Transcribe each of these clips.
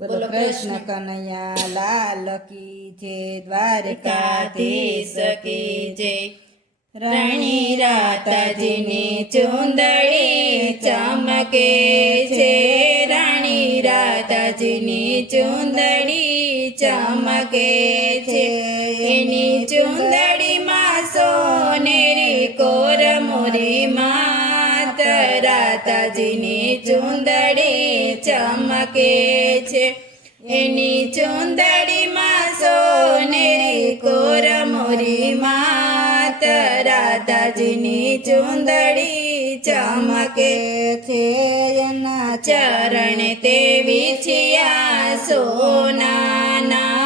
બોલો કૃષ્ણ કનૈયા લાલ કી જય, દ્વારકાધીશ કી જય। રાણી રાતાજીની ચુંદડી ચમકે છે, રાણી રાતાજીની ચુંદડી ચમકે છે। એની ચુંદડીમાં સોનેરી કોર મોરી માત, રાતાજીની ચુંદડી ચમકે છે। એની ચુંદડીમાં સોનેરી કોર મોરી માત, રાધાજીની ચુંદડી ચમકે છે। એના ચરણ તે વિછિયા સોનાના,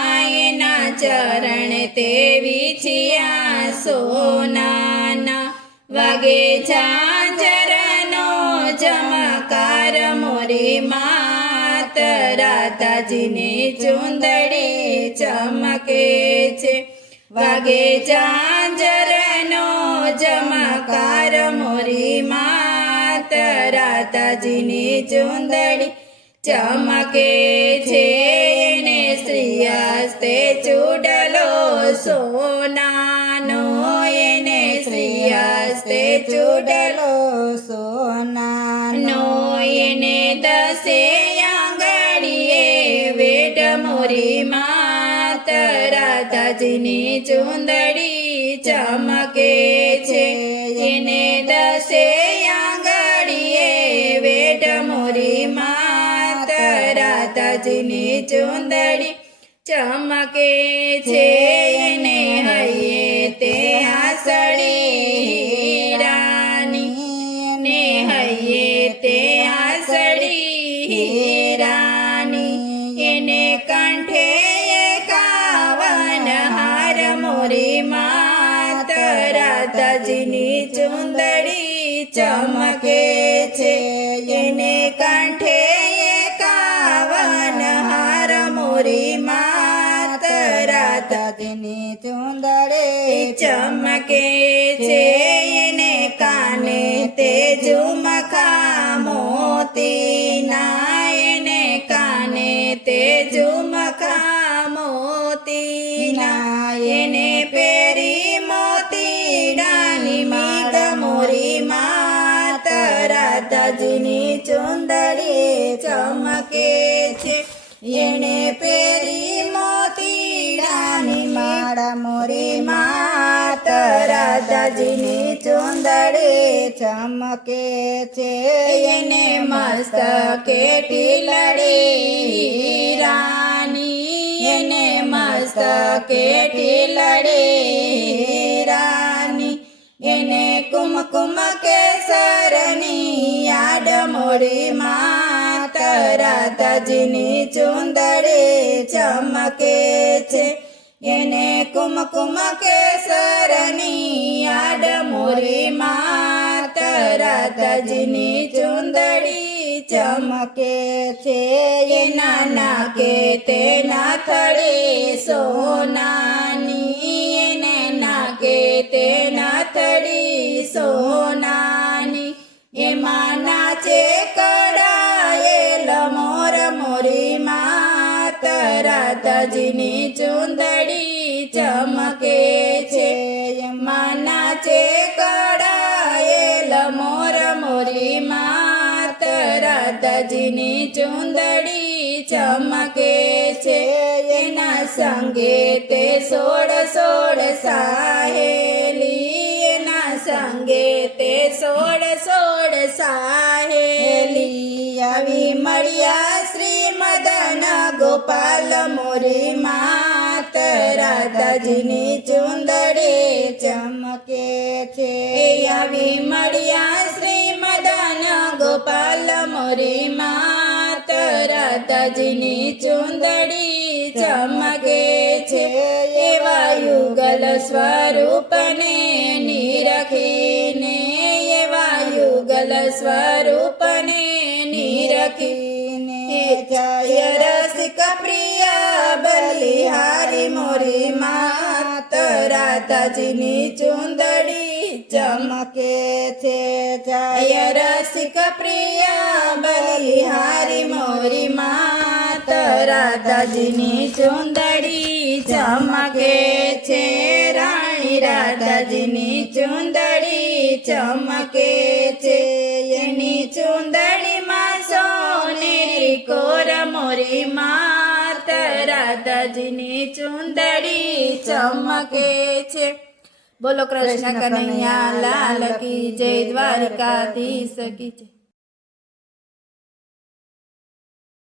એના ચરણ તે વિછિયા સોનાના, વાગે ઝાંઝરનો ચમકાર મોરી માત, રાધાજીની ચુંદડી ચમકે છે। વાગે ઝાંઝરનો ચમકાર મોરી માત, રાધાજીની ચુંદડી ચમકે છે। એને શ્રીયાસ્તે ચૂડલો સોનાનો, એને શ્રીયાસ્તે ચૂડલો સોનાનો, એને દસે આંગળીએ વેટ મોરી માત, રાધાજીની ચુંદડી ચમકે છે। એને દસે આંગળીએ વેટ મોરી માત, રાધાજીની ચુંદડી ચમકે છે। એને હૈયે તે આસળી હીરાની, એને હૈયે તે આસળી હીરાની, એને કંઠે એકાવન હાર મોરી માત, રાધાજીની ચુંદડી ચમકે છે। એને કંઠે એકાવન હાર મોરી માત, રાધાજીની ચુંદડી ચમકે છે। એને કાને તે ઝુમખા મોતીના, એને કાને તે ઝુમખા મોતીના, એને પેરી મોતીડાની માગ મોરી માત, રાધાજીની ચુંદડી ચમકે છે। એને પેરી મોતીડાની માળ મોરી માત, રાધાજીની ચુંદડી ચમકે છે। એને મસ્તકે ટીલડી હીરાની, એને મસ્તકે ટીલડી હીરાની, એને કુમકુમ કેસરની યાદ મોરી માત, રાધાજીની ચુંદડી ચમકે છે। એને કુમકુમ કેસરની યાદ મોરી માત, રાધાજીની ચુંદડી ચમકે છે। એના નાકે તે નાથડી સોનાની, એને નાકે તે નાથડી સોનાની, એમાં નાચે કડાયેલ મોર મોરી માત, રાધાજીની ચુંદડી ચમકે છે। એમાં નાચે કડાયેલ મોર મોરી માત, રાધાજીની ચુંદડી ચમકે છે। એના સંગે તે 16 સાહેલી, એના સંગે તે 16 સાહેલી, આવી મળ્યા શ્રી મદન ગોપાલ મોરી માત, રાધાજીની ચુંદડી ચમકે છે। આવી મળ્યા શ્રી મદન ગોપાલ મોરી માત, રાધાજીની ચુંદડી ચમકે છે। એવા યુગલ સ્વરૂપને નિરખીને, એવા યુગલ સ્વરૂપને નિરખીને, જય રસિક પ્રિય બલિહારી મોરી માત, રાધાજીની ચુંદડી ચમકે છે। જય રસિક પ્રિય બલિહારી મોરી માત, રાધાજીની ચુંદડી ચમકે છે રાણી રાધાજીની ચુંદડી ચમકે છે એની ચુંદડીમાં સોનેરી કોર મોરી માત રાધાજીની ચુંદડી ચમકે છે બોલો કૃષ્ણ કનૈયા લાલ કી જય દ્વારકાધીશ કી જય